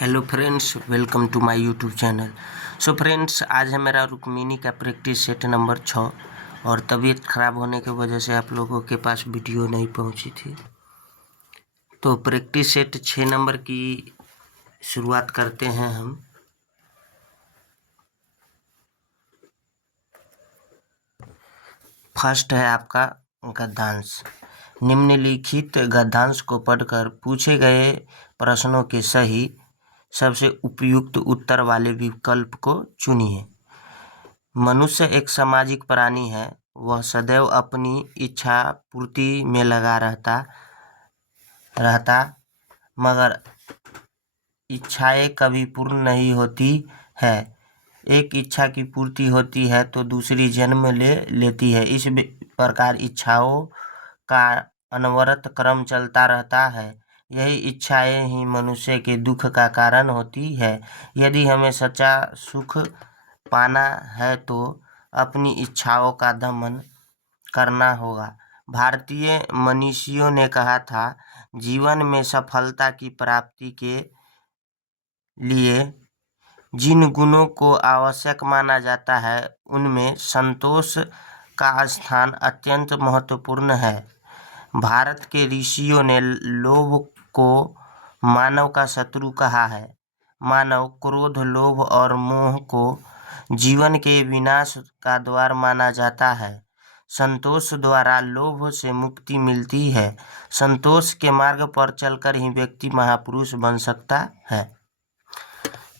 Hello friends, welcome to my YouTube channel. So friends, आज है मेरा रुक्मिणी का प्रैक्टिस सेट नंबर 6 और तबीयत ख़राब होने की वजह से आप लोगों के पास वीडियो नहीं पहुंची थी। तो प्रैक्टिस सेट 6 नंबर की शुरुआत करते हैं हम। फर्स्ट है आपका गद्यांश। निम्नलिखित गद्यांश को पढ़कर पूछे गए प्रश्नों के सही सबसे उपयुक्त उत्तर वाले विकल्प को चुनिए। मनुष्य एक सामाजिक प्राणी है। वह सदैव अपनी इच्छा पूर्ति में लगा रहता मगर इच्छाएं कभी पूर्ण नहीं होती है। एक इच्छा की पूर्ति होती है तो दूसरी जन्म ले लेती है। इस प्रकार इच्छाओं का अनवरत क्रम चलता रहता है। यही इच्छाएं ही मनुष्य के दुख का कारण होती है। यदि हमें सच्चा सुख पाना है तो अपनी इच्छाओं का दमन करना होगा। भारतीय मनीषियों ने कहा था, जीवन में सफलता की प्राप्ति के लिए जिन गुणों को आवश्यक माना जाता है उनमें संतोष का स्थान अत्यंत महत्वपूर्ण है। भारत के ऋषियों ने लोभ को मानव का शत्रु कहा है। मानव क्रोध, लोभ और मोह को जीवन के विनाश का द्वार माना जाता है। संतोष द्वारा लोभ से मुक्ति मिलती है। संतोष के मार्ग पर चलकर ही व्यक्ति महापुरुष बन सकता है।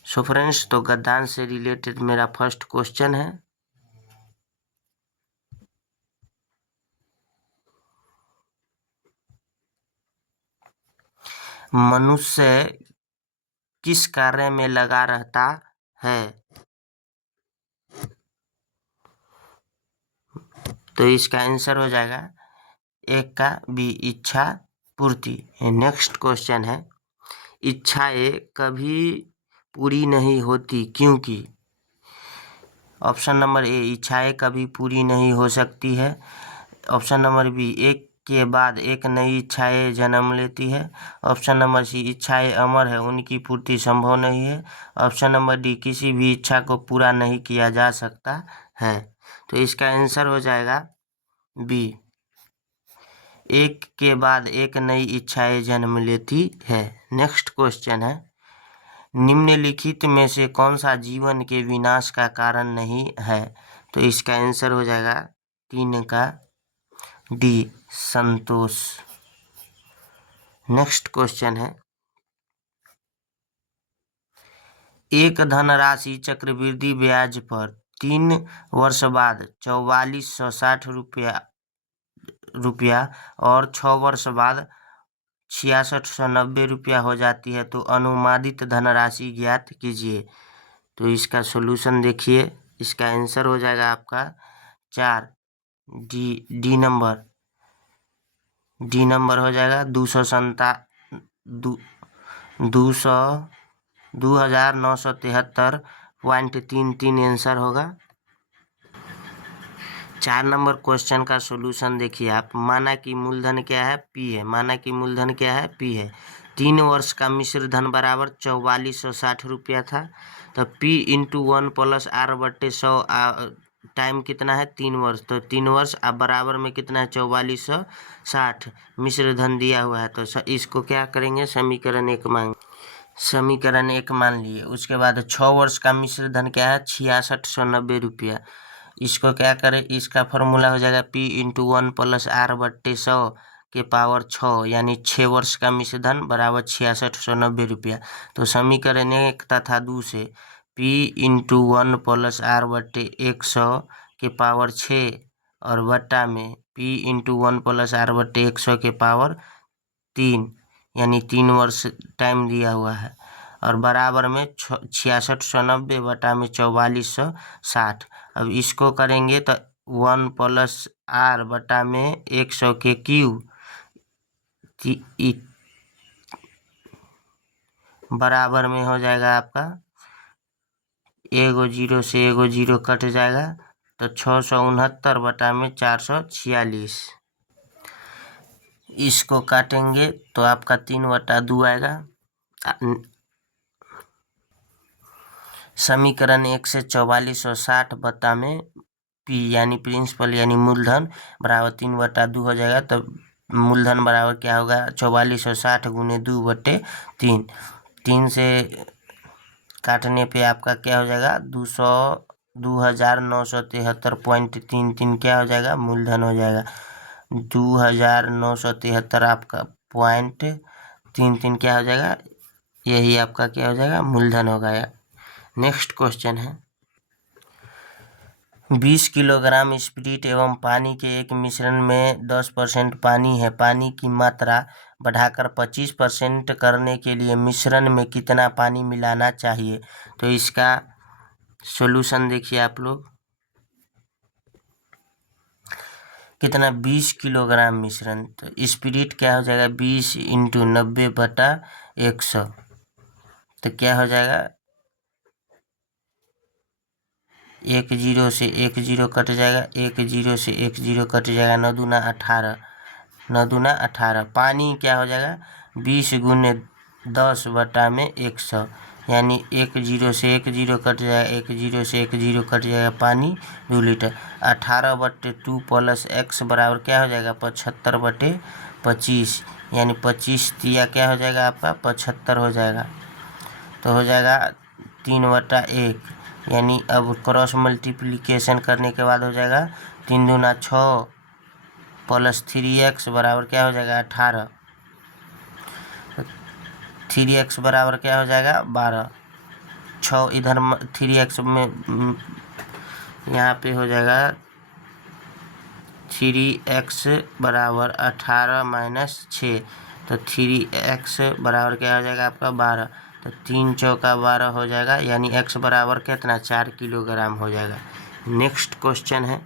सो फ्रेंड्स, तो गद्यांश से रिलेटेड मेरा फर्स्ट क्वेश्चन है। मनुष्य किस कार्य में लगा रहता है? तो इसका आंसर हो जाएगा एक का बी, इच्छा पूर्ति। नेक्स्ट क्वेश्चन है, इच्छाएं कभी पूरी नहीं होती क्योंकि? ऑप्शन नंबर ए, इच्छाएं कभी पूरी नहीं हो सकती है। ऑप्शन नंबर बी, एक के बाद एक नई इच्छाएं जन्म लेती है। ऑप्शन नंबर सी, इच्छाएं अमर है, उनकी पूर्ति संभव नहीं है। ऑप्शन नंबर डी, किसी भी इच्छा को पूरा नहीं किया जा सकता है। तो इसका आंसर हो जाएगा बी, एक के बाद एक नई इच्छाएं जन्म लेती है। नेक्स्ट क्वेश्चन है, निम्नलिखित में से कौन सा जीवन के विनाश का कारण नहीं है? तो इसका आंसर हो जाएगा 3 का डी, संतोष। नेक्स्ट क्वेश्चन है, एक धनराशि चक्रवृद्धि ब्याज पर 3 वर्ष बाद 4460 रुपया और 6 वर्ष बाद 6690 रुपया हो जाती है, तो अनुमानित धनराशि ज्ञात कीजिए। तो इसका सॉल्यूशन देखिए, इसका आंसर हो जाएगा आपका 4, डी नंबर। डी नंबर हो जाएगा 2973.33 आंसर होगा। 4 नंबर क्वेश्चन का सॉल्यूशन देखिए आप। माना कि मूलधन क्या है? पी है। माना कि मूलधन क्या है? पी है। 3 वर्ष का मिश्र धन बराबर 4460 रुपया था। तो पी इंटू 1 प्लस आर बट्टे 100 टाइम कितना है? 3 वर्ष। तो 3 वर्ष अब बराबर में कितना है? 4460 मिश्र धन दिया हुआ है। तो इसको क्या करेंगे? समीकरण 1 मान लिए। उसके बाद 6 वर्ष का मिश्र धन क्या है? 6690 रुपया। इसको क्या करें? इसका फॉर्मूला हो जाएगा P इंटू 1 प्लस आर बट्टे 100 के पावर 6, यानी 6 वर्ष का मिश्र धन बराबर 6690 रुपया। तो समीकरण 1 तथा 2 से P इंटू 1 प्लस आर बट्टे 100 के पावर 6 और बट्टा में P इंटू 1 प्लस आर बट्टे 100 के पावर 3, यानी 3 वर्ष टाइम दिया हुआ है, और बराबर में 6690 बटा में 4460। अब इसको करेंगे तो 1 प्लस आर बटा में 100 के क्यूब बराबर में हो जाएगा आपका, एगो जीरो से एगो जीरो कट जाएगा, तो 669 बटा में 446। इसको काटेंगे तो आपका 3/2 आएगा। समीकरण 1 से 4460 बटा में P यानी प्रिंसिपल यानी मूलधन बराबर 3/2 हो जाएगा। तो मूलधन बराबर क्या होगा 4460 गुने 2/3। 3 से काटने पे आपका क्या हो जाएगा 2973.33 क्या हो जाएगा मूलधन हो जाएगा। 2973 आपका 0.33 क्या हो जाएगा, यही आपका क्या हो जाएगा मूलधन होगा। नेक्स्ट क्वेश्चन है 20 किलोग्राम स्पिरिट एवं पानी के एक मिश्रण में 10% पानी है। पानी की मात्रा बढ़ाकर 25% करने के लिए मिश्रण में कितना पानी मिलाना चाहिए। तो इसका सॉल्यूशन देखिए आप लोग, कितना 20 किलोग्राम मिश्रण, तो स्पिरिट क्या हो जाएगा 20 × 90/100। तो क्या हो जाएगा 1 0 से 1 0 कट जाएगा, 1 0 से 1 0 कट जाएगा, 9 दूना 18, 9 दूना 18। पानी क्या हो जाएगा 20 × 10/100 यानी 1 0 से 1 0 कट जाएगा, 1 0 से 1 0 कट जाएगा, पानी 2 लीटर। 18/2 + x बराबर क्या हो जाएगा 75/25 यानी 25 तिया क्या हो जाएगा आपका 75 हो जाएगा। तो हो जाएगा 3/1 यानी अब क्रॉस मल्टीप्लिकेशन करने के बाद हो जाएगा 3 दूना 6 + 3x बराबर क्या हो जाएगा 18। 3x बराबर क्या हो जाएगा 12। 6 इधर 3x में यहाँ पे हो जाएगा 3x बराबर 18 - 6, तो 3x बराबर क्या हो जाएगा आपका 12। तो 3 चौका 12 हो जाएगा यानी x बराबर कितना 4 किलोग्राम हो जाएगा। नेक्स्ट क्वेश्चन है,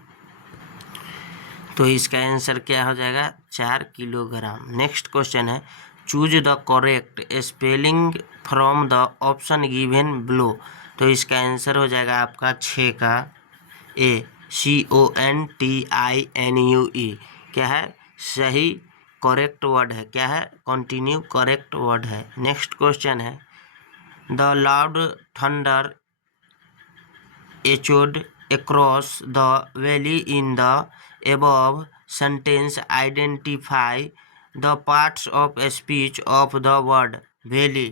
तो इसका आंसर क्या हो जाएगा 4 किलोग्राम। नेक्स्ट क्वेश्चन है choose the correct spelling from the option given below. तो इसका आंसर हो जाएगा आपका 6 का A CONTINUE क्या है सही करेक्ट वर्ड है, क्या है कंटिन्यू करेक्ट वर्ड है। नेक्स्ट क्वेश्चन है the loud thunder echoed across the valley in the above sentence. Identify the parts of speech of the word valley।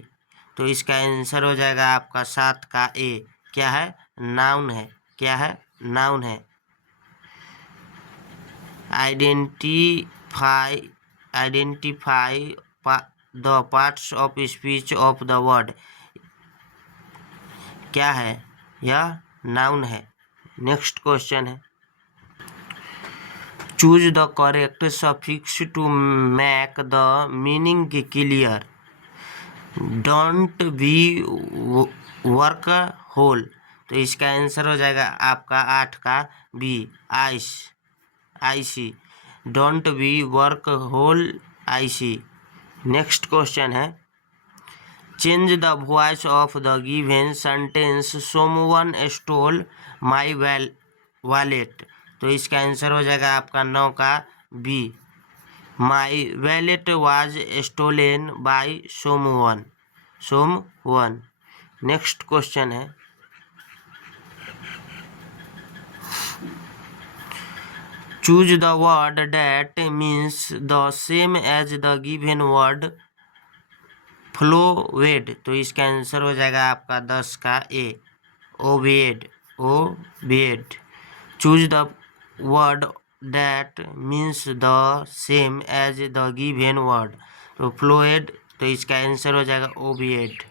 तो इसका आंसर हो जाएगा आपका 7 का A क्या है नाउन है, क्या है नाउन है। Identify the parts of speech of the word क्या है यह नाउन है। नेक्स्ट क्वेश्चन है choose the correct suffix to make the meaning clear. Don't be work whole. तो इसका आंसर हो जाएगा आपका 8 का B IC don't be work whole IC। Next question है change the voice of the given sentence someone stole my wallet. तो इसका answer हो जाएगा आपका 9 का B my wallet was stolen by someone. Next question है choose the word that means the same as the given word flowed. तो इसका answer हो जाएगा आपका 10 का A obeyed. Choose the word that means the same as the given word तो flowed. तो इसका आंसर हो जाएगा ओबेड।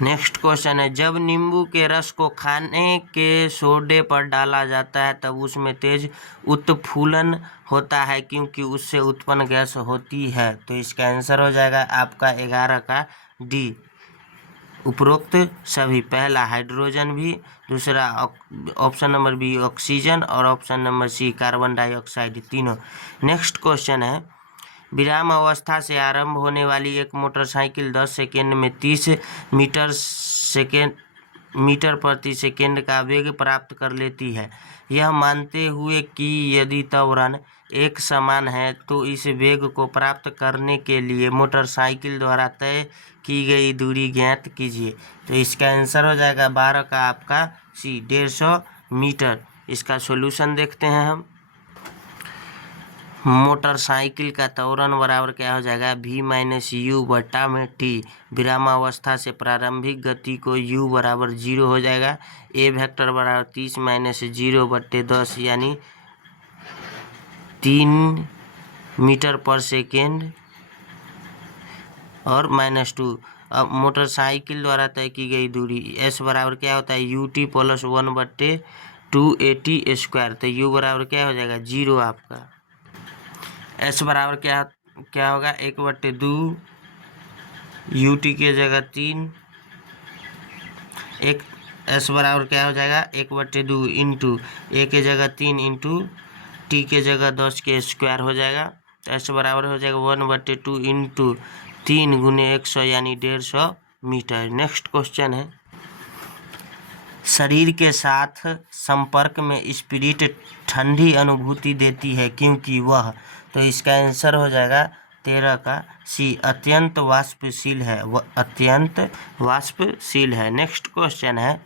नेक्स्ट क्वेश्चन है जब नींबू के रस को खाने के सोडे पर डाला जाता है तब उसमें तेज उत्फुल्लन होता है क्योंकि उससे उत्पन्न गैस होती है। तो इसका आंसर हो जाएगा आपका 11 का डी उपरोक्त सभी। पहला हाइड्रोजन भी, दूसरा ऑप्शन नंबर बी ऑक्सीजन और option number C carbon dioxide तीनों। नेक्स्ट क्वेश्चन है विराम अवस्था से आरंभ होने वाली एक मोटरसाइकिल 10 सेकेंड में 30 मीटर प्रति सेकेंड का वेग प्राप्त कर लेती है, यह मानते हुए कि यदि त्वरण एक समान है तो इस वेग को प्राप्त करने के लिए मोटरसाइकिल द्वारा तय की गई दूरी ज्ञात कीजिए। तो इसका आंसर हो जाएगा 12 का आपका सी 150 मीटर। इसका सॉल्यूशन देखते हैं हम। मोटरसाइकिल का त्वरण बराबर क्या हो जाएगा, v माइनस यू बटा में टी। विरामावस्था से प्रारंभिक गति को u बराबर 0 हो जाएगा। ए वेक्टर बराबर 30 माइनस 0 बट्टे 10 यानी 3 मीटर पर सेकेंड और -2। अब मोटरसाइकिल द्वारा तय की गई दूरी s बराबर क्या होता है, ut प्लस 1 बट्टे 280 स्क्वायर। तो u बराबर क्या हो जाएगा 0 आपका। s बराबर क्या होगा 1/2 ut की जगह 3 एक s बराबर क्या हो जाएगा 1/2 इंटू a के जगह 3 इंटू t के जगह 10 के स्क्वायर हो जाएगा। तो s बराबर हो जाएगा 1/2 इंटू 3 गुने 100 यानी 150 मीटर। नेक्स्ट क्वेश्चन है, शरीर के साथ संपर्क में स्पिरिट ठंडी अनुभूति देती है क्योंकि वह। तो इसका आंसर हो जाएगा 13 का सी अत्यंत वाष्पशील है, वह अत्यंत वाष्पशील है। नेक्स्ट क्वेश्चन है,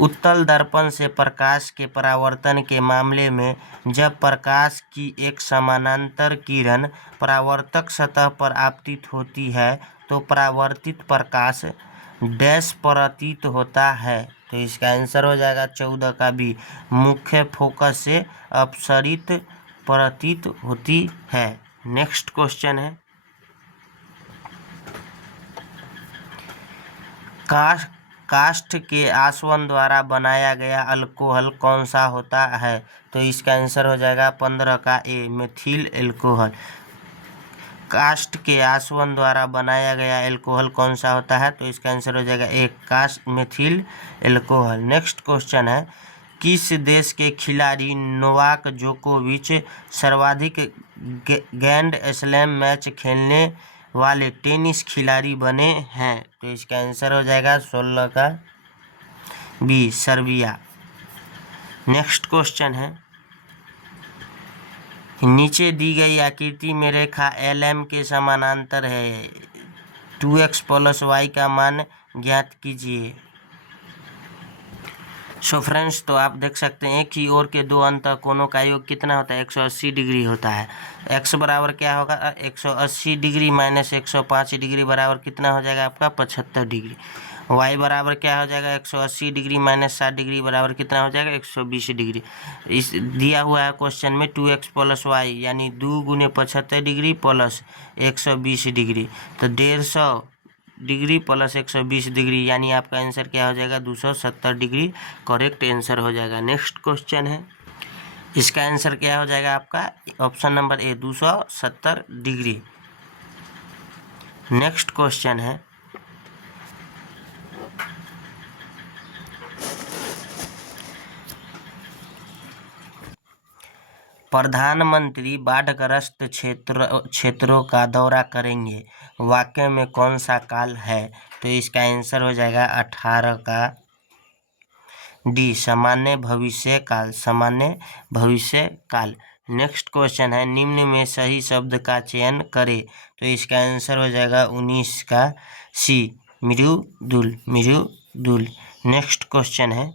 उत्तल दर्पण से प्रकाश के परावर्तन के मामले में जब प्रकाश की एक समानांतर किरण परावर्तक सतह पर आपतित होती है तो परावर्तित प्रकाश डैश प्रतीत होता है। तो इसका आंसर हो जाएगा 14 का बी मुख्य फोकस से अपसरित प्रतीत होती है। नेक्स्ट क्वेश्चन है, काष्ठ के आसवन द्वारा बनाया गया अल्कोहल कौन सा होता है। तो इसका आंसर हो जाएगा 15 का ए मेथिल एल्कोहल। काष्ठ के आसवन द्वारा बनाया गया एल्कोहल कौन सा होता है। तो इसका आंसर हो जाएगा एक काष्ठ मेथिल एल्कोहल। नेक्स्ट क्वेश्चन है, किस देश के खिलाड़ी नोवाक जोकोविच सर्वाधिक ग्रैंड स्लैम मैच खेलने वाले टेनिस खिलाड़ी बने हैं। तो इसका आंसर हो जाएगा 16 का बी सर्बिया। नेक्स्ट क्वेश्चन है, नीचे दी गई आकृति में रेखा LM के समानांतर है, 2x प्लस y का मान ज्ञात कीजिए। सो फ्रेंड्स, तो आप देख सकते हैं कि ओर के दो अंतः कोणों का योग कितना होता है 180 डिग्री होता है। x बराबर क्या होगा 180 डिग्री माइनस 105 डिग्री बराबर कितना हो जाएगा आपका 75 डिग्री। y बराबर क्या हो जाएगा 180 डिग्री माइनस 60 डिग्री बराबर कितना हो जाएगा 120 डिग्री। इस दिया हुआ है क्वेश्चन में 2x प्लस वाई यानी 2 गुने 75 डिग्री प्लस 120 डिग्री। तो 150 डिग्री प्लस 120 डिग्री यानी आपका आंसर क्या हो जाएगा 270 डिग्री करेक्ट आंसर हो जाएगा। नेक्स्ट क्वेश्चन है, इसका आंसर क्या हो जाएगा आपका ऑप्शन नंबर ए 270 डिग्री। नेक्स्ट क्वेश्चन है, प्रधानमंत्री बाढ़ग्रस्त क्षेत्रों का दौरा करेंगे, वाक्य में कौन सा काल है। तो इसका आंसर हो जाएगा 18 का डी सामान्य भविष्य काल, सामान्य भविष्य काल। नेक्स्ट क्वेश्चन है, निम्न में सही शब्द का चयन करें। तो इसका आंसर हो जाएगा 19 का सी मृदुल, मृदुल। नेक्स्ट क्वेश्चन है,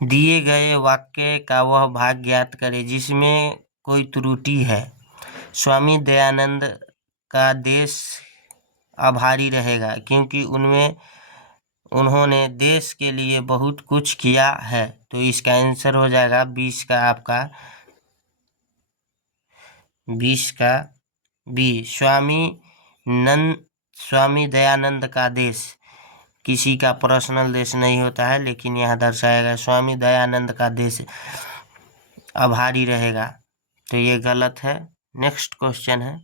दिए गए वाक्य का वह भाग ज्ञात करें जिसमें कोई त्रुटि है। स्वामी दयानंद का देश आभारी रहेगा क्योंकि उन्होंने देश के लिए बहुत कुछ किया है। तो इसका आंसर हो जाएगा 20 का आपका 20 का बी स्वामी दयानंद का देश किसी का पर्सनल देश नहीं होता है, लेकिन यहाँ दर्शाया गया स्वामी दयानंद का देश आभारी रहेगा। तो ये गलत है। नेक्स्ट क्वेश्चन है,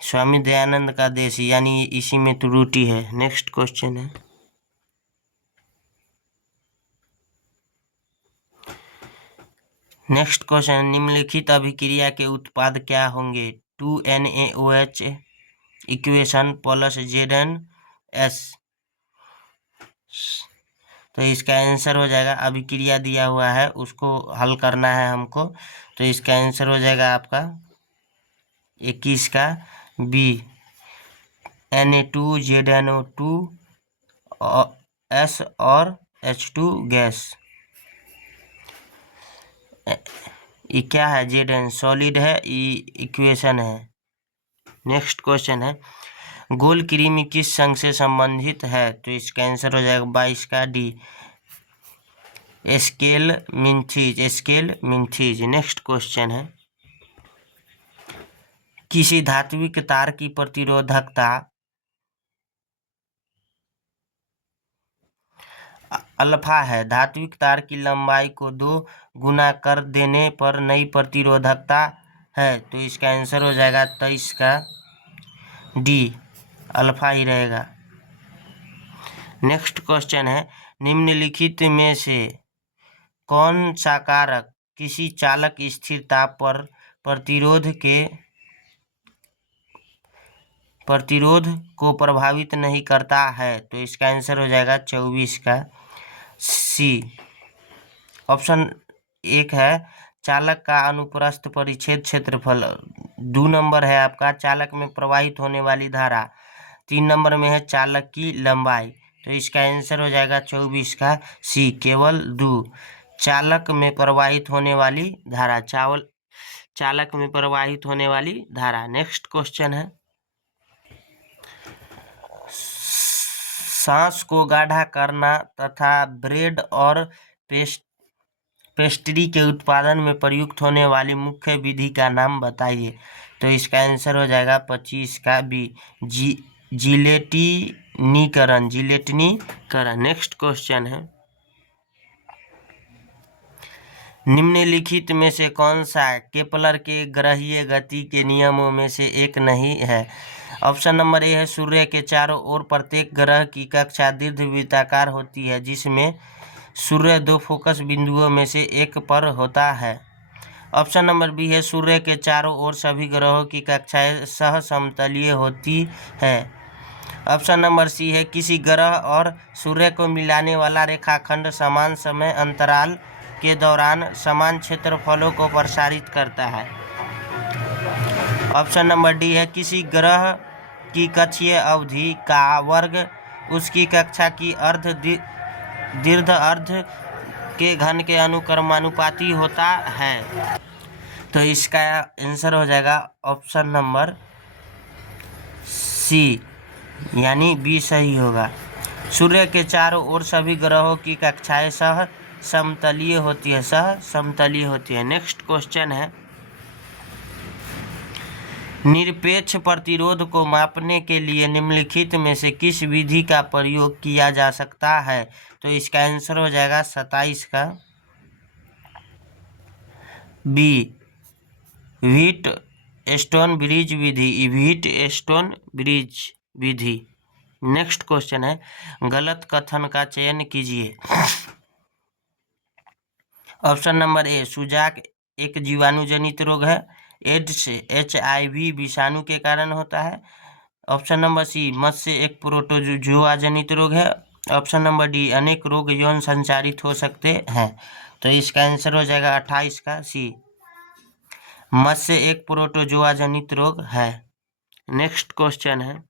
स्वामी दयानंद का देश यानी इसी में त्रुटि है। नेक्स्ट क्वेश्चन है, नेक्स्ट क्वेश्चन, निम्नलिखित अभिक्रिया के उत्पाद क्या होंगे। 2NaOH equation plus Z S. तो इसका आंसर हो जाएगा, अभिक्रिया दिया हुआ है उसको हल करना है हमको। तो इसका आंसर हो जाएगा आपका 21 का बी, Na2ZNO2 S और H2 गैस। ये क्या है? Zn सॉलिड है, ये इक्वेशन है। नेक्स्ट क्वेश्चन है, गोल कृमि किस संघ से संबंधित है? तो इसका आंसर हो जाएगा 22 का डी, स्केल मिन्थीज। नेक्स्ट क्वेश्चन है, किसी धात्विक तार की प्रतिरोधकता अल्फा है। धात्विक तार की लंबाई को 2 गुना कर देने पर नई प्रतिरोधकता है। तो इसका आंसर हो जाएगा 23 का डी, अल्फा ही रहेगा। नेक्स्ट क्वेश्चन है, निम्नलिखित में से कौन सा कारक किसी चालक स्थिर ताप पर प्रतिरोध को प्रभावित नहीं करता है? तो इसका आंसर हो जाएगा 24 का सी, ऑप्शन 1 है चालक का अनुप्रस्थ परिच्छेद क्षेत्रफल। 2 नंबर है आपका चालक में प्रवाहित होने वाली धारा। 3 नंबर में है चालक की लंबाई। तो इसका आंसर हो जाएगा 24 का सी, केवल 2, चालक में प्रवाहित होने वाली धारा, चालक में प्रवाहित होने वाली धारा। नेक्स्ट क्वेश्चन है, सांस को गाढ़ा करना तथा ब्रेड और पेस्ट्री के उत्पादन में प्रयुक्त होने वाली मुख्य विधि का नाम बताइए। तो इसका आंसर हो जाएगा 25 का बी, जिलेटिनीकरण। नेक्स्ट क्वेश्चन है, निम्नलिखित में से कौन सा केपलर के ग्रहीय गति के नियमों में से एक नहीं है? ऑप्शन नंबर ए है सूर्य के चारों ओर प्रत्येक ग्रह की कक्षा दीर्घवृत्ताकार होती है जिसमें सूर्य 2 फोकस बिंदुओं में से एक पर होता है। ऑप्शन नंबर बी है सूर्य के चारों ओर सभी ग्रहों की कक्षाएं सहसमतलीय होती है। ऑप्शन नंबर सी है किसी ग्रह और सूर्य को मिलाने वाला रेखाखंड समान समय अंतराल के दौरान समान क्षेत्रफलों को प्रसारित करता है। ऑप्शन नंबर डी है किसी ग्रह की कक्षीय अवधि का वर्ग उसकी कक्षा की दीर्घ अर्ध के घन के अनुक्रमानुपाती होता है। तो इसका आंसर हो जाएगा ऑप्शन नंबर सी, यानी बी सही होगा। सूर्य के चारों ओर सभी ग्रहों की कक्षाएं समतलीय होती है। नेक्स्ट क्वेश्चन है, निरपेक्ष प्रतिरोध को मापने के लिए निम्नलिखित में से किस विधि का प्रयोग किया जा सकता है? तो इसका आंसर हो जाएगा 27 का बी, व्हीटस्टोन ब्रिज विधि। नेक्स्ट क्वेश्चन है, गलत कथन का चयन कीजिए। ऑप्शन नंबर ए सुजाक एक जीवाणुजनित रोग है, एड्स HIV विषाणु के कारण होता है। ऑप्शन नंबर सी मत्स्य एक प्रोटोजोआ जनित रोग है। ऑप्शन नंबर डी अनेक रोग यौन संचारित हो सकते हैं। तो इसका आंसर हो जाएगा 28 का सी, मत्स्य एक प्रोटोजोआ जनित रोग है। नेक्स्ट क्वेश्चन है,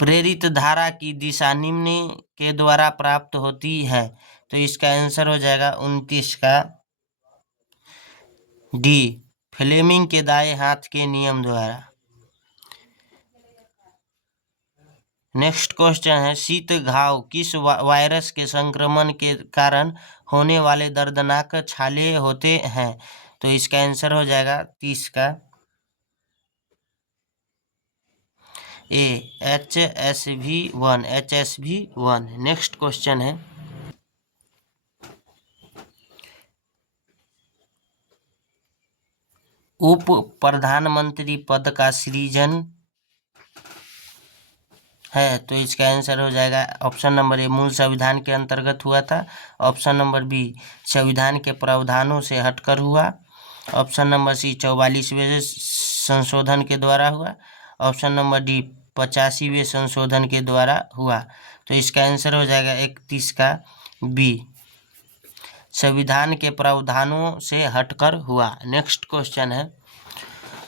प्रेरित धारा की दिशा निम्न के द्वारा प्राप्त होती है। तो इसका आंसर हो जाएगा 29 का डी, फ्लेमिंग के दाएं हाथ के नियम द्वारा। नेक्स्ट क्वेश्चन है, शीत घाव किस वायरस के संक्रमण के कारण होने वाले दर्दनाक छाले होते हैं? तो इसका आंसर हो जाएगा 30 का ए, HSV1। नेक्स्ट क्वेश्चन है, उप प्रधानमंत्री पद का सृजन है। तो इसका आंसर हो जाएगा ऑप्शन नंबर ए मूल संविधान के अंतर्गत हुआ था। ऑप्शन नंबर बी संविधान के प्रावधानों से हटकर हुआ। ऑप्शन नंबर सी 44वें संशोधन के द्वारा हुआ। ऑप्शन नंबर डी 85वें संशोधन के द्वारा हुआ। तो इसका आंसर हो जाएगा 31 का बी, संविधान के प्रावधानों से हटकर हुआ। नेक्स्ट क्वेश्चन है,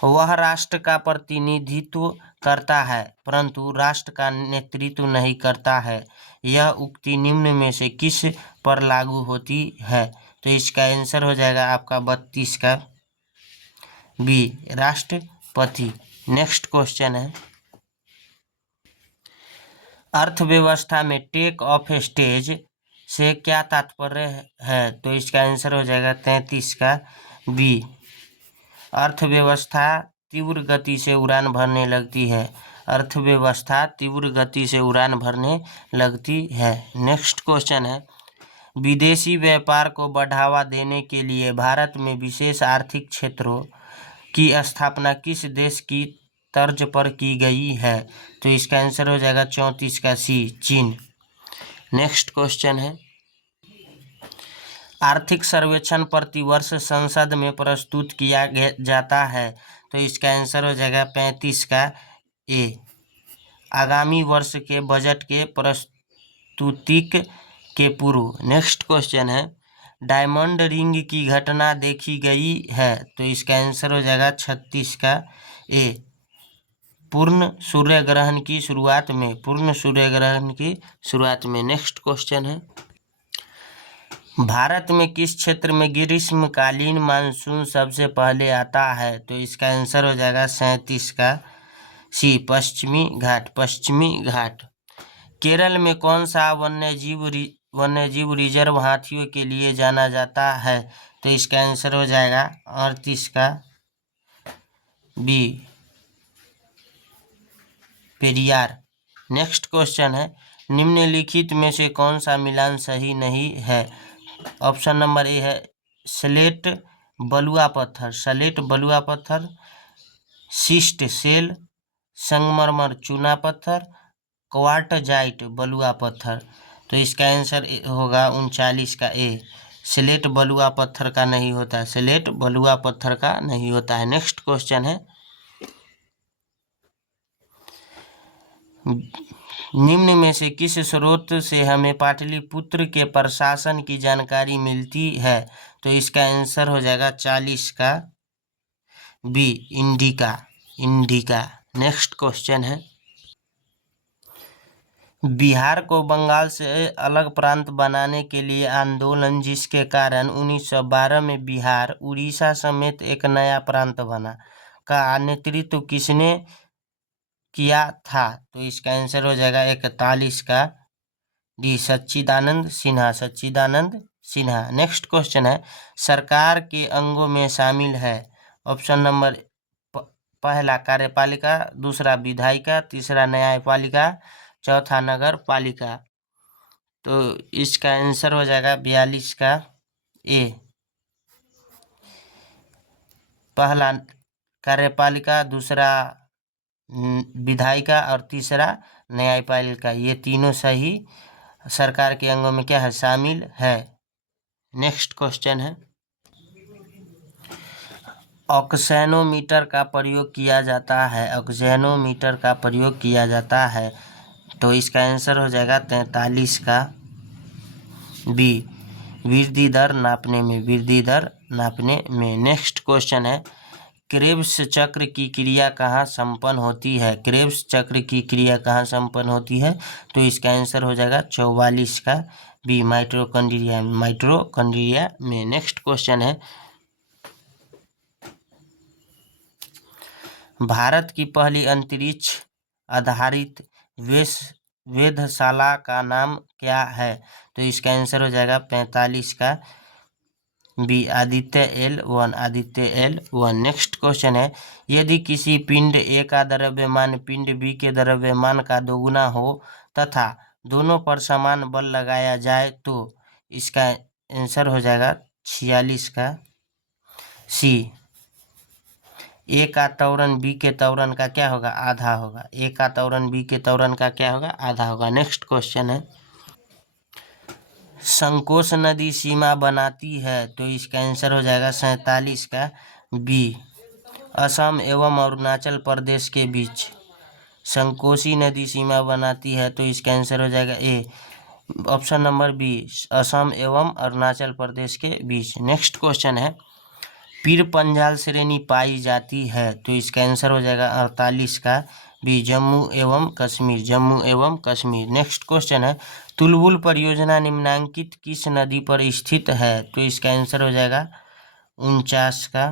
वह राष्ट्र का प्रतिनिधित्व करता है परंतु राष्ट्र का नेतृत्व नहीं करता है, यह उक्ति निम्न में से किस पर लागू होती है? तो इसका आंसर हो जाएगा आपका 32 का बी, राष्ट्रपति। नेक्स्ट क्वेश्चन है, अर्थव्यवस्था में टेक ऑफ स्टेज से क्या तात्पर्य है? तो इसका आंसर हो जाएगा 33 का बी, अर्थव्यवस्था तीव्र गति से उड़ान भरने लगती है। अर्थव्यवस्था तीव्र गति से उड़ान भरने लगती है। नेक्स्ट क्वेश्चन है, विदेशी व्यापार को बढ़ावा देने के लिए भारत में विशेष आर्थिक क्षेत्रों की स्थापना किस देश की तर्ज पर की गई है? तो इसका आंसर हो जाएगा 34 का सी, चीन। नेक्स्ट क्वेश्चन है, आर्थिक सर्वेक्षण प्रतिवर्ष संसद में प्रस्तुत किया जाता है। तो इसका आंसर हो जाएगा 35 का ए, आगामी वर्ष के बजट के प्रस्तुति के पूर्व। नेक्स्ट क्वेश्चन है, डायमंड रिंग की घटना देखी गई है। तो इसका आंसर हो जाएगा 36 का ए, पूर्ण सूर्य ग्रहण की शुरुआत में, पूर्ण सूर्य ग्रहण की शुरुआत में। नेक्स्ट क्वेश्चन है, भारत में किस क्षेत्र में ग्रीष्मकालीन मानसून सबसे पहले आता है? तो इसका आंसर हो जाएगा 37 का सी, पश्चिमी घाट, पश्चिमी घाट। केरल में कौन सा वन्यजीव रिजर्व हाथियों के लिए जाना जाता है? तो इसका आंसर हो जाएगा 38 का बी, पेरियार। नेक्स्ट क्वेश्चन है, निम्नलिखित में से कौन सा मिलान सही नहीं है? ऑप्शन नंबर ए है स्लेट बलुआ पत्थर, स्लेट बलुआ पत्थर, शिस्ट सेल, संगमरमर चूना पत्थर, क्वार्टजाइट बलुआ पत्थर। तो इसका आंसर होगा 39 का ए, स्लेट बलुआ पत्थर का नहीं होता है, स्लेट बलुआ पत्थर का नहीं होता है। नेक्स्ट क्वेश्चन है, निम्न में से किस स्रोत से हमें पाटलिपुत्र के प्रशासन की जानकारी मिलती है? तो इसका आंसर हो जाएगा 40 का B, Indica, Indica. Next question है, बिहार को बंगाल से अलग प्रांत बनाने के लिए आंदोलन जिसके कारण 1912 में बिहार उड़ीसा समेत एक नया प्रांत बना का नेतृत्व किसने किया था? तो इसका आंसर हो जाएगा 41 का डी, सच्चिदानंद सिन्हा, सच्चिदानंद सिन्हा। नेक्स्ट क्वेश्चन है, सरकार के अंगों में शामिल है। ऑप्शन नंबर पहला कार्यपालिका, दूसरा विधायिका, तीसरा न्यायपालिका, चौथा नगर पालिका। तो इसका आंसर हो जाएगा 42 का ए, पहला कार्यपालिका, दूसरा विधायिका और तीसरा न्यायपालिका, ये तीनों सही सरकार के अंगों में क्या है, शामिल है। नेक्स्ट क्वेश्चन है, ऑक्सेनोमीटर का प्रयोग किया जाता है, ऑक्सेनोमीटर का प्रयोग किया जाता है। तो इसका आंसर हो जाएगा 43 का बी, वृद्धि दर नापने में, वृद्धि दर नापने में। नेक्स्ट क्वेश्चन है, क्रेब्स चक्र की क्रिया कहाँ संपन्न होती है? क्रेब्स चक्र की क्रिया कहाँ संपन्न होती है? तो इसका आंसर हो जाएगा 44 का बी, माइटोकॉन्ड्रिया, माइटोकॉन्ड्रिया में। नेक्स्ट क्वेश्चन है, भारत की पहली अंतरिक्ष आधारित वेधशाला का नाम क्या है? तो इसका आंसर हो जाएगा 45 का B, Aditya L1, Aditya L1। Next question है, यदि किसी पिंड A का द्रव्यमान पिंड B के द्रव्यमान का दोगुना हो तथा दोनों पर समान बल लगाया जाए तो इसका आंसर हो जाएगा 46 का सी, A का त्वरण B के त्वरण का क्या होगा, आधा होगा। A का त्वरण B के त्वरण का क्या होगा, आधा होगा। नेक्स्ट क्वेश्चन है, संकोच नदी सीमा बनाती है, तो इसका आंसर हो जाएगा 47 का बी। असम एवं अरुणाचल प्रदेश के बीच संकोची नदी सीमा बनाती है, तो इसका आंसर हो जाएगा ए, ऑप्शन नंबर बी, असम एवं अरुणाचल प्रदेश के बीच। नेक्स्ट क्वेश्चन है, पीर पंजाल श्रेणी पाई जाती है, तो इसका आंसर हो जाएगा 48 का बी, जम्मू एवं कश्मीर, जम्मू एवं कश्मीर। नेक्स्ट क्वेश्चन है, तुलबुल परियोजना निम्नांकित किस नदी पर स्थित है, तो इसका आंसर हो जाएगा 49 का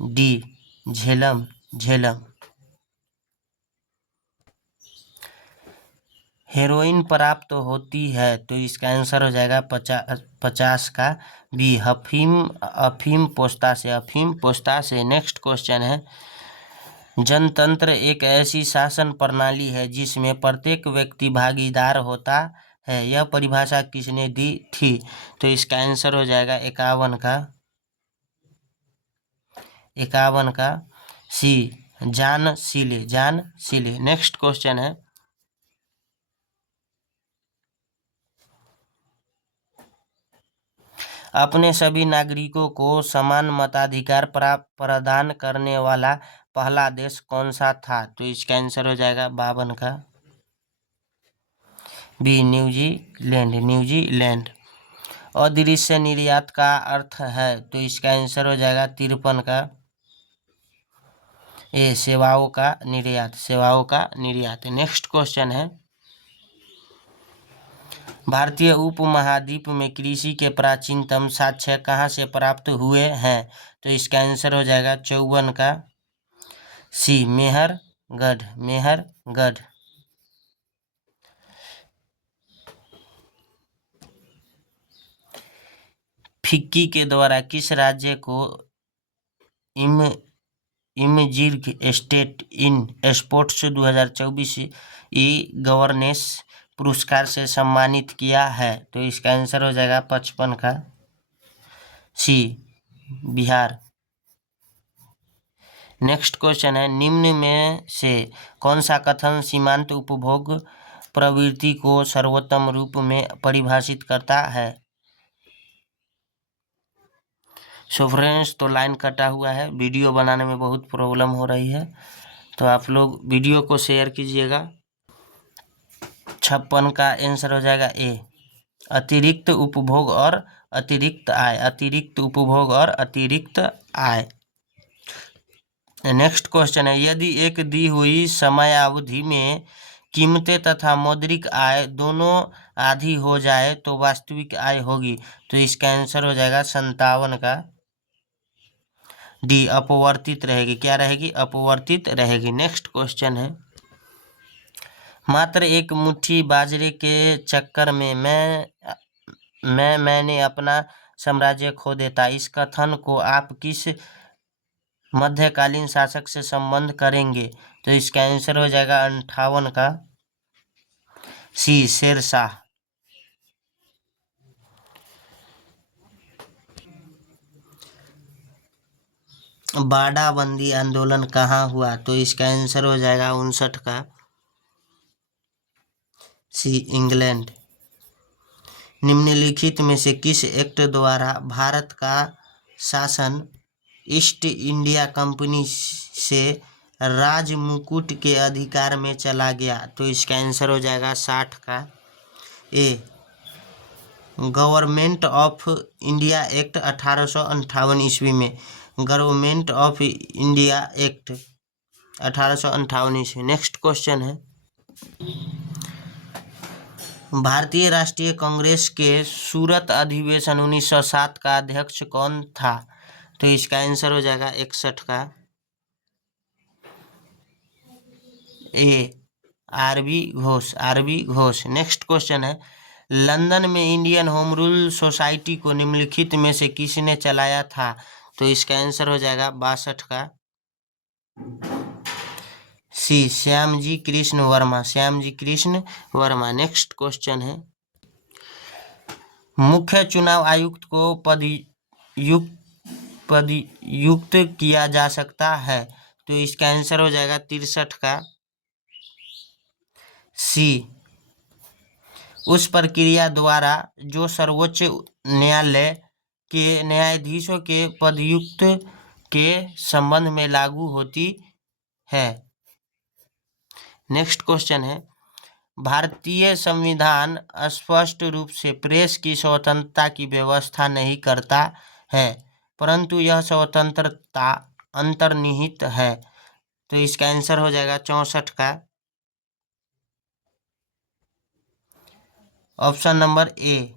डी, झेलम, झेलम। हेरोइन प्राप्त होती है, तो इसका आंसर हो जाएगा 50 का बी, अफीम पोस्ता से, अफीम पोस्ता से। नेक्स्ट क्वेश्चन है, जनतंत्र एक ऐसी शासन प्रणाली है जिसमें प्रत्येक व्यक्ति भागीदार होता है, यह परिभाषा किसने दी थी, तो इसका आंसर हो जाएगा 51 का सी, जॉन सीले, जॉन सीले। नेक्स्ट क्वेश्चन है, अपने सभी नागरिकों को समान मताधिकार प्रदान करने वाला पहला देश कौन सा था, तो इसका आंसर हो जाएगा 52 का बी, न्यूजीलैंड, न्यूजीलैंड। अदृश्य निर्यात का अर्थ है, तो इसका आंसर हो जाएगा 53 का ए, सेवाओं का निर्यात, सेवाओं का निर्यात। नेक्स्ट क्वेश्चन है, भारतीय उपमहाद्वीप में कृषि के प्राचीनतम साक्ष्य कहाँ से प्राप्त हुए हैं, तो इसका आंसर हो जाएगा 54 का सी, मेहरगढ़, मेहरगढ़। फिक्की के द्वारा किस राज्य को emerging state in sports 2024 e governance पुरस्कार से सम्मानित किया है, तो इसका आंसर हो जाएगा 55 का सी, बिहार। नेक्स्ट क्वेश्चन है, निम्न में से कौन सा कथन सीमांत उपभोग प्रवृत्ति को सर्वोत्तम रूप में परिभाषित करता है। सो फ्रेंड्स, तो लाइन कटा हुआ है, वीडियो बनाने में बहुत प्रॉब्लम हो रही है, तो आप लोग वीडियो को शेयर कीजिएगा। 56 का आंसर हो जाएगा ए, अतिरिक्त उपभोग और अतिरिक्त आय, अतिरिक्त उपभोग और अतिरिक्त आय। नेक्स्ट क्वेश्चन है, यदि एक दी हुई समयावधि में कीमतें तथा मौद्रिक आय दोनों आधी हो जाए तो वास्तविक आय होगी, तो इसका आंसर हो जाएगा 57 का डी, अपवर्तित रहेगी। क्या रहेगी? अपवर्तित रहेगी। नेक्स्ट क्वेश्चन है, मात्र एक मुट्ठी बाजरे के चक्कर में मैंने अपना साम्राज्य खो देता, इस कथन को आप किस मध्यकालीन शासक से संबंध करेंगे, तो इसका आंसर हो जाएगा 58 का सी, शेरशाह। बाड़ाबंदी आंदोलन कहाँ हुआ, तो इसका आंसर हो जाएगा 59 का सी, इंग्लैंड। निम्नलिखित में से किस एक्ट द्वारा भारत का शासन ईस्ट इंडिया कंपनी से राज मुकुट के अधिकार में चला गया, तो इसका आंसर हो जाएगा 60 का ए, गवर्नमेंट ऑफ इंडिया एक्ट 1858 ईस्वी में, गवर्नमेंट ऑफ इंडिया एक्ट 1858 ईस्वी। नेक्स्ट क्वेश्चन है, भारतीय राष्ट्रीय कांग्रेस के सूरत अधिवेशन 1907 का अध्यक्ष कौन था, तो इसका आंसर हो जाएगा 61 का A, RB Ghosh, RB Ghosh. Next question है, लंदन में इंडियन होम रूल सोसाइटी को निम्नलिखित में से किसने चलाया था, तो इसका आंसर हो जाएगा 62 का सी, श्यामजी कृष्ण वर्मा, श्यामजी कृष्ण वर्मा। नेक्स्ट क्वेश्चन है, मुख्य चुनाव आयुक्त को पदयुक्त किया जा सकता है, तो इसका आंसर हो जाएगा 63 का सी, उस प्रक्रिया द्वारा जो सर्वोच्च न्यायालय के न्यायाधीशों के पदयुक्त के संबंध में लागू होती है। नेक्स्ट क्वेश्चन है, भारतीय संविधान स्पष्ट रूप से प्रेस की स्वतंत्रता की व्यवस्था नहीं करता है, परंतु यह स्वतंत्रता अंतर्निहित है। तो इसका आंसर हो जाएगा 64 का ऑप्शन नंबर ए,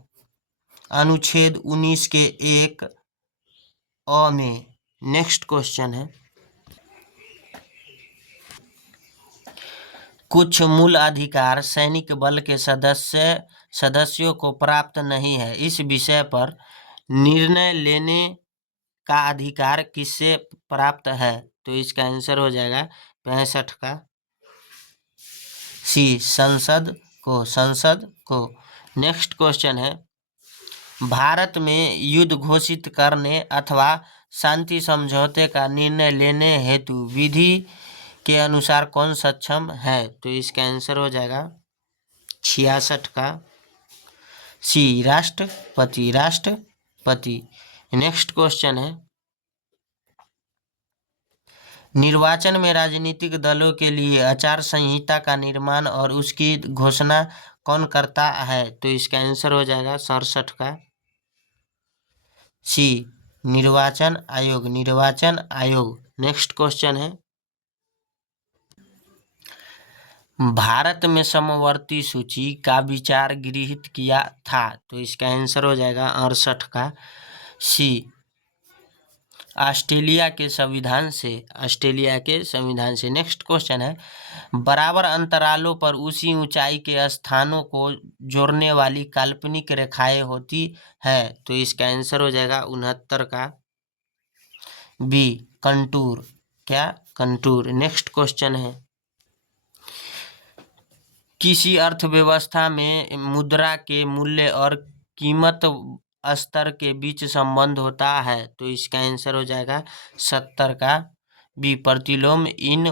अनुच्छेद 19 के 1 अ में। नेक्स्ट क्वेश्चन है, कुछ मूल अधिकार सैनिक बल के सदस्यों को प्राप्त नहीं है। इस विषय पर निर्णय लेने का अधिकार किससे प्राप्त है? तो इसका आंसर हो जाएगा 65 का सी, संसद को। नेक्स्ट क्वेश्चन है, भारत में युद्ध घोषित करने अथवा शांति समझौते का निर्णय लेने हेतु विधि के अनुसार कौन सक्षम है? तो इसका आंसर हो जाएगा 66 का सी, राष्ट्रपति। नेक्स्ट क्वेश्चन है, निर्वाचन में राजनीतिक दलों के लिए आचार संहिता का निर्माण और उसकी घोषणा कौन करता है? तो इसका आंसर हो जाएगा 67 का सी, निर्वाचन आयोग। नेक्स्ट क्वेश्चन है, भारत में समवर्ती सूची का विचार गृहीत किया था। तो इसका आंसर हो जाएगा 68 का सी, ऑस्ट्रेलिया के संविधान से। नेक्स्ट क्वेश्चन है, बराबर अंतरालों पर उसी ऊंचाई के स्थानों को जोड़ने वाली काल्पनिक रेखाएं होती है। तो इसका आंसर हो जाएगा 69 का बी, कंटूर। नेक्स्ट क्वेश्चन है, किसी अर्थव्यवस्था में मुद्रा के मूल्य और कीमत स्तर के बीच संबंध होता है। तो इसका आंसर हो जाएगा 70 का बी, प्रतिलोम इन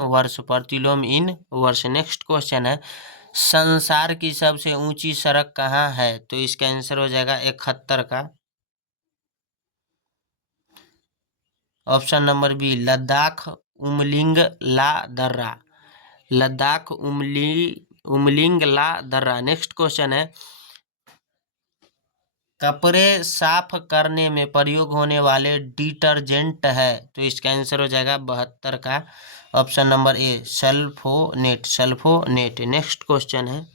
वर्ष। नेक्स्ट क्वेश्चन है, संसार की सबसे ऊंची सड़क कहाँ है? तो इसका आंसर हो जाएगा 71 का option number B, Ladakh Umling La दर्रा। नेक्स्ट क्वेश्चन है, कपड़े साफ करने में प्रयोग होने वाले डिटर्जेंट है। तो इसका आंसर हो जाएगा 72 का option number A, sulphonate. Next question है,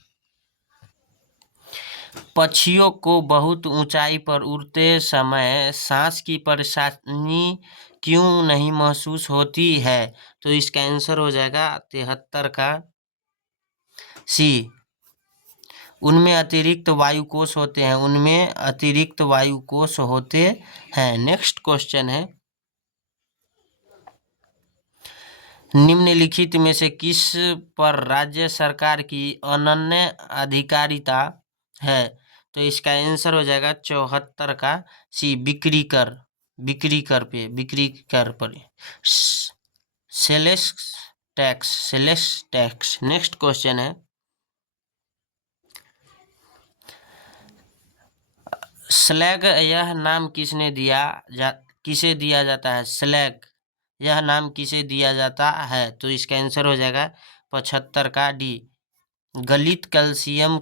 पक्षियों को बहुत ऊंचाई पर उड़ते समय सांस की परेशानी क्यों नहीं महसूस होती है? तो इसका आंसर हो जाएगा 73 का सी, उनमें अतिरिक्त वायुकोश होते हैं। नेक्स्ट क्वेश्चन है, निम्नलिखित में से किस पर राज्य सरकार की अनन्य अधिकारिता है? तो इसका आंसर हो जाएगा 74 का सी, बिक्री कर पर सेल्स टैक्स। नेक्स्ट क्वेश्चन है, स्लैग यह नाम किसे दिया जाता है? स्लैग यह नाम किसे दिया जाता है? तो इसका आंसर हो जाएगा 75 का डी, गलित कैल्शियम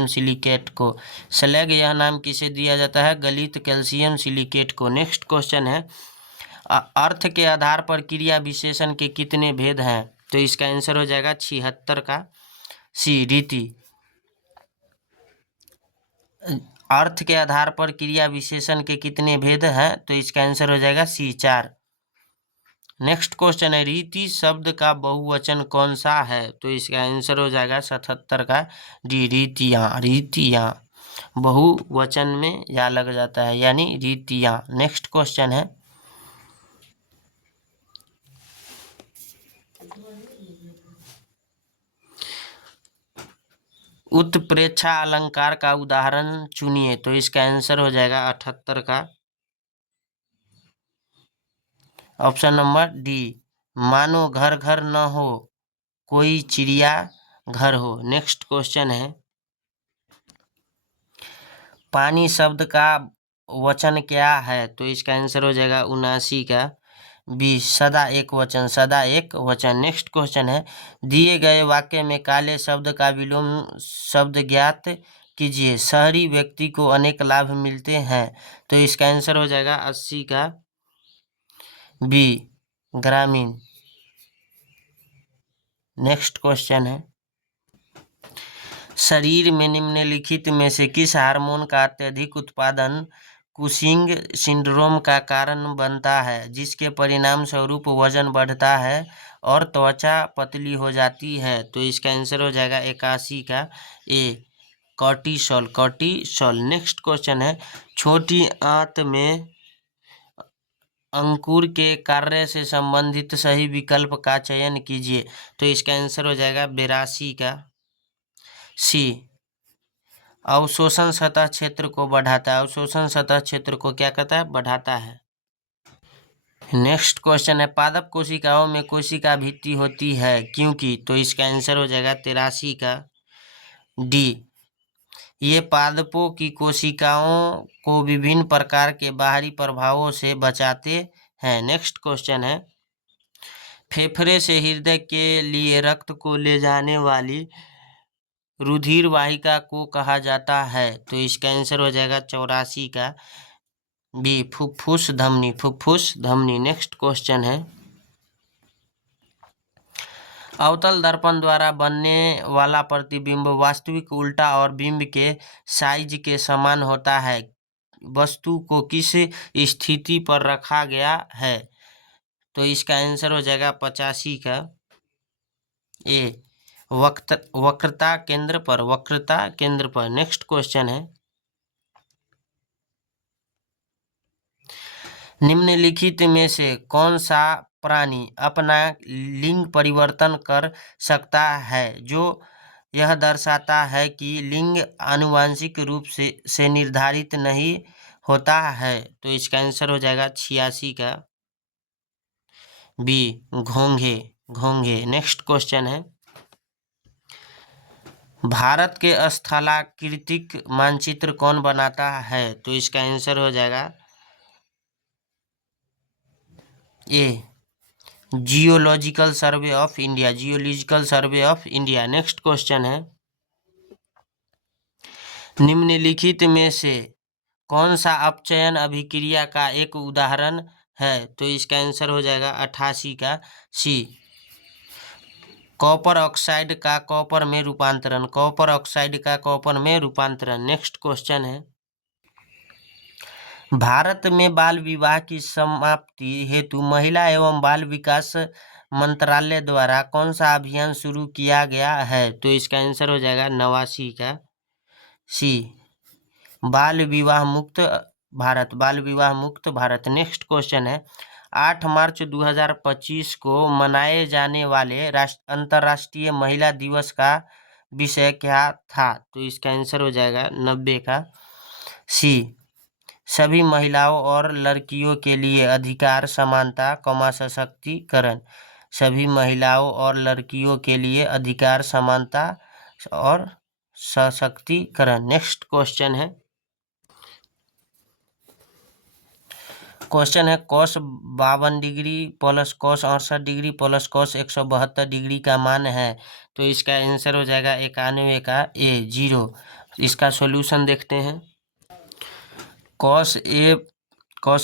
सिलिकेट को। स्लैग यह नाम किसे दिया जाता है? गलित कैल्शियम सिलिकेट को। नेक्स्ट क्वेश्चन है, अर्थ के आधार पर क्रिया विशेषण के कितने भेद हैं? तो इसका आंसर हो जाएगा 76 का सी, रीति। अर्थ के आधार पर क्रिया विशेषण के कितने भेद हैं? तो इसका आंसर हो जाएगा सी, 4। नेक्स्ट क्वेश्चन है, रीति शब्द का बहुवचन कौन सा है? तो इसका आंसर हो जाएगा 77 का डी, रीतियां। बहुवचन में या लग जाता है यानी रीतियां। नेक्स्ट क्वेश्चन है, उत्प्रेक्षा अलंकार का उदाहरण चुनिए। तो इसका आंसर हो जाएगा 78 का ऑप्शन नंबर डी, मानो घर घर न हो कोई चिड़िया घर हो। नेक्स्ट क्वेश्चन है, पानी शब्द का वचन क्या है? तो इसका आंसर हो जाएगा 79 का बी, सदा एक वचन, सदा एक वचन। नेक्स्ट क्वेश्चन है, दिए गए वाक्य में काले शब्द का विलोम शब्द ज्ञात कीजिए। शहरी व्यक्ति को अनेक लाभ मिलते हैं। तो इसका आंसर हो जाएगा 80 का बी, ग्रामीण। नेक्स्ट क्वेश्चन है, शरीर में निम्नलिखित में से किस हार्मोन का अत्यधिक उत्पादन कुशिंग सिंड्रोम का कारण बनता है, जिसके परिणाम स्वरूप वजन बढ़ता है और त्वचा पतली हो जाती है? तो इसका आंसर हो जाएगा 81 का ए, कॉर्टिसोल, कॉर्टिसोल। नेक्स्ट क्वेश्चन है, छोटी आंत में अंकुर के कार्य से संबंधित सही विकल्प का चयन कीजिए। तो इसका आंसर हो जाएगा 82 का सी, अवशोषण सतह क्षेत्र को बढ़ाता है। अवशोषण सतह क्षेत्र को क्या कहता है? बढ़ाता है। नेक्स्ट क्वेश्चन है, पादप कोशिकाओं में कोशिका भित्ति होती है क्योंकि? तो इसका आंसर हो जाएगा 83 का डी, ये पादपों की कोशिकाओं को विभिन्न प्रकार के बाहरी प्रभावों से बचाते हैं। नेक्स्ट क्वेश्चन है, फेफड़े से हृदय के लिए रक्त को ले जाने वाली रुधिर वाहिका को कहा जाता है? तो इसका आंसर हो जाएगा 84 का बी, फुफ्फुस धमनी, फुफ्फुस धमनी। नेक्स्ट क्वेश्चन है, अवतल दर्पण द्वारा बनने वाला प्रतिबिंब वास्तविक उल्टा और बिंब के साइज के समान होता है। वस्तु को किस स्थिति पर रखा गया है? तो इसका आंसर हो जाएगा 85 का ए, वक्रता केंद्र पर, वक्रता केंद्र पर। नेक्स्ट क्वेश्चन है, निम्नलिखित में से कौन सा प्राणी अपना लिंग परिवर्तन कर सकता है जो यह दर्शाता है कि लिंग आनुवांशिक रूप से निर्धारित नहीं होता है? तो इसका आंसर हो जाएगा 86 का बी, घोंघे, घोंघे। नेक्स्ट क्वेश्चन है, भारत के स्थलाकृतिक मानचित्र कौन बनाता है? तो इसका आंसर हो जाएगा A, geological survey of India, geological survey of India. Next question है, निम्नलिखित में से कौन सा अपचयन अभिक्रिया का एक उदाहरण है? तो इसका आंसर हो जाएगा 88 का सी, कॉपर ऑक्साइड का कॉपर में रूपांतरण, कॉपर ऑक्साइड का कॉपर में रूपांतरण। नेक्स्ट क्वेश्चन है, भारत में बाल विवाह की समाप्ति हेतु महिला एवं बाल विकास मंत्रालय द्वारा कौन सा अभियान शुरू किया गया है? तो इसका आंसर हो जाएगा 89 का सी, बाल विवाह मुक्त भारत, बाल विवाह मुक्त भारत। नेक्स्ट क्वेश्चन है, 8 मार्च 2025 को मनाए जाने वाले अंतर्राष्ट्रीय महिला दिवस का विषय क्या था? तो इसका आंसर हो जाएगा 90 का सी, सभी महिलाओं और लड़कियों के लिए अधिकार, समानता, सशक्तिकरण। सभी महिलाओं और लड़कियों के लिए अधिकार, समानता और सशक्तिकरण। नेक्स्ट क्वेश्चन है, cos 52 degree plus cos 68 degree plus cos 172 degree का मान है। तो इसका आंसर हो जाएगा 91 का ए, 0। इसका सॉल्यूशन देखते हैं, cos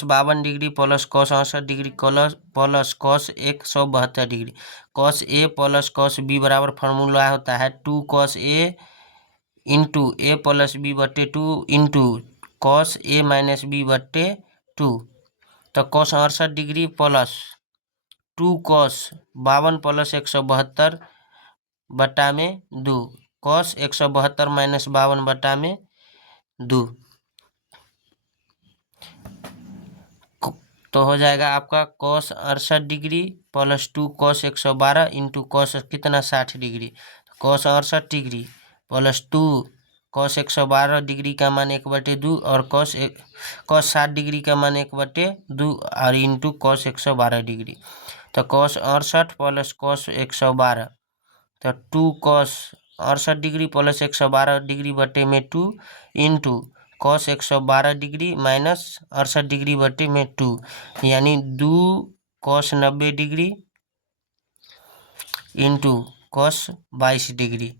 52 degree plus cos 68 degree plus cos 172 degree, cos ए प्लस cos बी बराबर फार्मूला होता है 2 cos ए इंटू ए प्लस बी बट्टे 2 इंटू cos ए माइनस बी बट्टे 2। तो cos 68 degree plus 2 cos 52 plus 172 बट्टा में 2, cos 172 माइनस 52 बट्टा में 2, तो हो जाएगा आपका cos 68 degree plus 2 cos 112 into cos कितना 60 degree, cos 68 degree plus 2 cos 112 degree का मान 1/2 और cos 60 डिग्री का मान 1/2 और इंटू cos 112 डिग्री। तो cos 68 प्लस cos 112 तो 2 cos 68 डिग्री प्लस 112 डिग्री बटे में 2 into cos 112 degree minus 68 degree बटे में 2 यानी 2 cos 90 degree into cos 22 degree.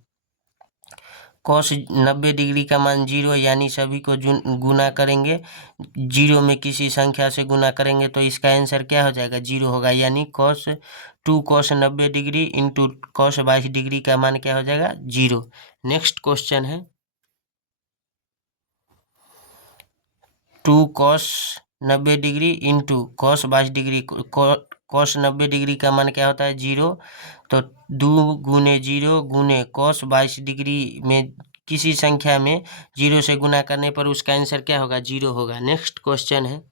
cos 90 degree का मान 0 यानी सभी को गुना करेंगे, 0 में किसी संख्या से गुना करेंगे तो इसका आंसर क्या हो जाएगा 0 होगा, यानी two cos 90 degree into cos 22 degree का मान क्या हो जाएगा 0। नेक्स्ट क्वेश्चन है 2 cos 90 degree into cos 22 degree. cos 90 degree का मान क्या होता है 0, तो 2 गुने 0 गुने cos 22 डिग्री में किसी संख्या में 0 से गुना करने पर उसका आंसर क्या होगा 0 होगा। नेक्स्ट क्वेश्चन है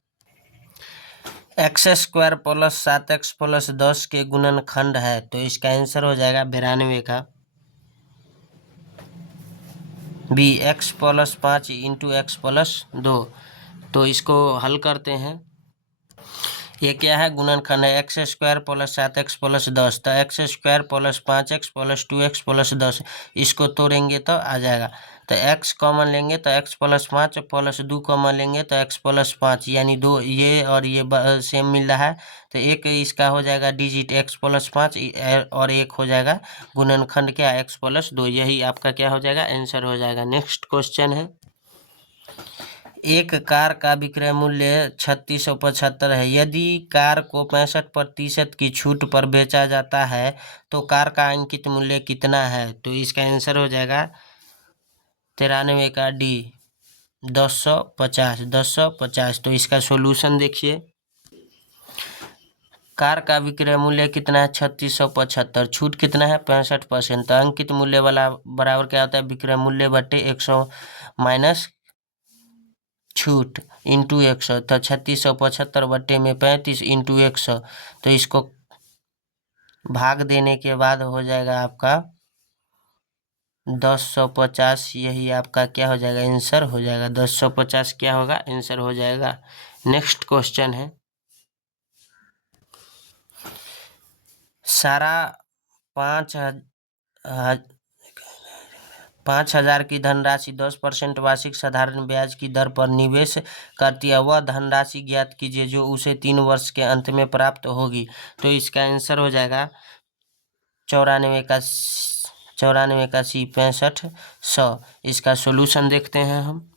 x² प्लस 7x प्लस 10 के गुणनखंड है, तो इसका आंसर हो जाएगा 92 का। B x plus 5 into x plus 2, तो इसको हल करते हैं। ये क्या है गुणनखंड है x² प्लस 7x प्लस 10, तो x² plus 5x plus 2x plus 10 इसको तोड़ेंगे तो आ जाएगा, तो x कॉमन लेंगे तो x प्लस 5 प्लस 2 कॉमन लेंगे तो x प्लस 5 यानी 2, ये और ये सेम मिल रहा है तो एक इसका हो जाएगा डिजिट x प्लस 5 और एक हो जाएगा गुणनखंड क्या x प्लस 2, यही आपका क्या हो जाएगा आंसर हो जाएगा। नेक्स्ट क्वेश्चन है एक कार का विक्रय मूल्य 3675 है, यदि कार को 65% की छूट पर बेचा जाता है तो कार का अंकित मूल्य कितना है, तो इसका आंसर हो जाएगा 93 का डी 1050। तो इसका सॉल्यूशन देखिए, कार का विक्रय मूल्य कितना है 3675, छूट कितना है 65%, तो अंकित मूल्य वाला बराबर क्या होता है विक्रय मूल्य बटे 100 माइनस छूट इंटू 100, तो 3675 बटे में 35 इंटू 100, तो इसको भाग देने के बाद हो जाएगा आपका 1050, यही आपका क्या हो जाएगा आंसर हो जाएगा 1050 क्या होगा आंसर हो जाएगा। नेक्स्ट क्वेश्चन है सारा 5,000 की धनराशि 10% वार्षिक साधारण ब्याज की दर पर निवेश करती है, वह धनराशि ज्ञात कीजिए जो उसे 3 वर्ष के अंत में प्राप्त होगी, तो इसका आंसर हो जाएगा 94 का सी 6500। इसका सॉल्यूशन देखते हैं हम,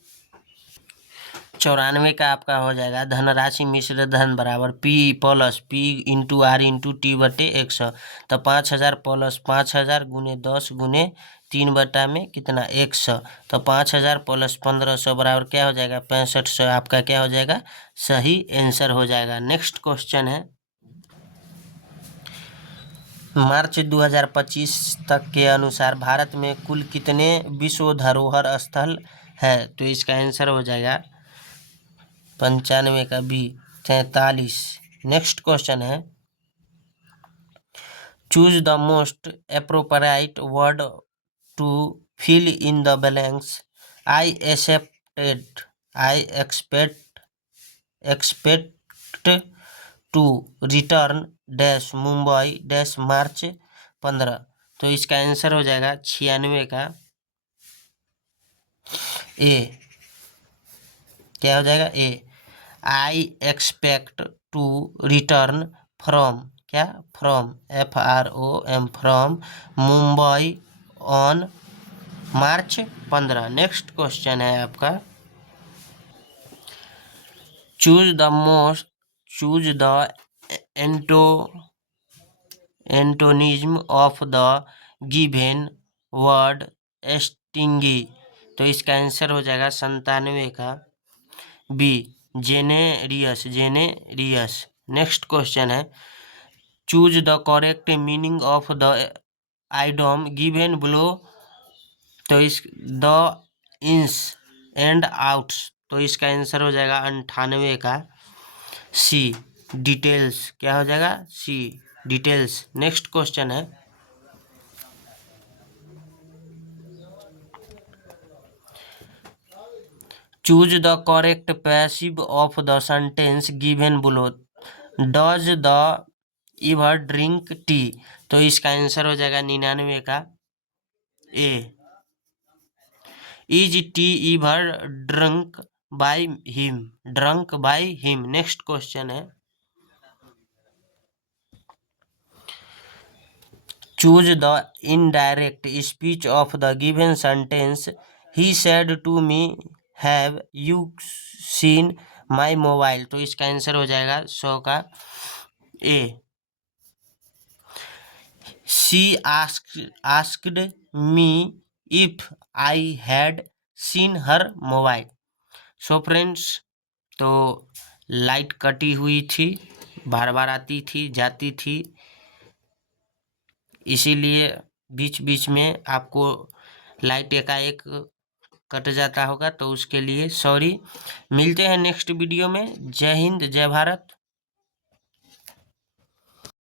94 का आपका हो जाएगा धनराशि मिश्र धन बराबर P plus P into R into T बटे 100, तो 5000 प्लस 5000 गुने 10 गुने 3 बटा में कितना 100, तो 5000 प्लस 1500 बराबर क्या हो जाएगा 6500, आपका क्या हो जाएगा सही आंसर हो जाएगा। नेक्स्ट क्वेश्चन है मार्च 2025 तक के अनुसार भारत में कुल कितने विश्व धरोहर स्थल है, तो इसका आंसर हो जाएगा 95 का बी 43। नेक्स्ट क्वेश्चन है choose the most appropriate word to fill in the blanks. I expect to return dash Mumbai dash March 15, तो इसका आंसर हो जाएगा 96 का ए, क्या हो जाएगा A. I expect to return from क्या from FROM from Mumbai on March 15। Next question है आपका choose the antonyms of the given word stingy, तो इसका आंसर हो जाएगा 97 का बी जेनेरियस। नेक्स्ट क्वेश्चन है choose the correct meaning of the idiom given below, तो इस द इंस एंड आउट्स, तो इसका आंसर हो जाएगा 98 का सी डिटेल्स, क्या हो जाएगा सी डिटेल्स। नेक्स्ट क्वेश्चन है choose the correct passive of the sentence given below, does the ever drink tea, तो इसका आंसर हो जाएगा 99 का A. Is tea ever drunk by him, drunk by him. Next question है, choose the indirect speech of the given sentence. He said to me have you seen my mobile. तो इसका answer हो जाएगा 100 का A. She asked me if I had seen her mobile. So friends, तो light कटी हुई थी, बार बार आती थी जाती थी, इसीलिए बीच बीच में आपको लाइट एकाएक कट जाता होगा, तो उसके लिए सॉरी। मिलते हैं नेक्स्ट वीडियो में। जय हिंद, जय भारत।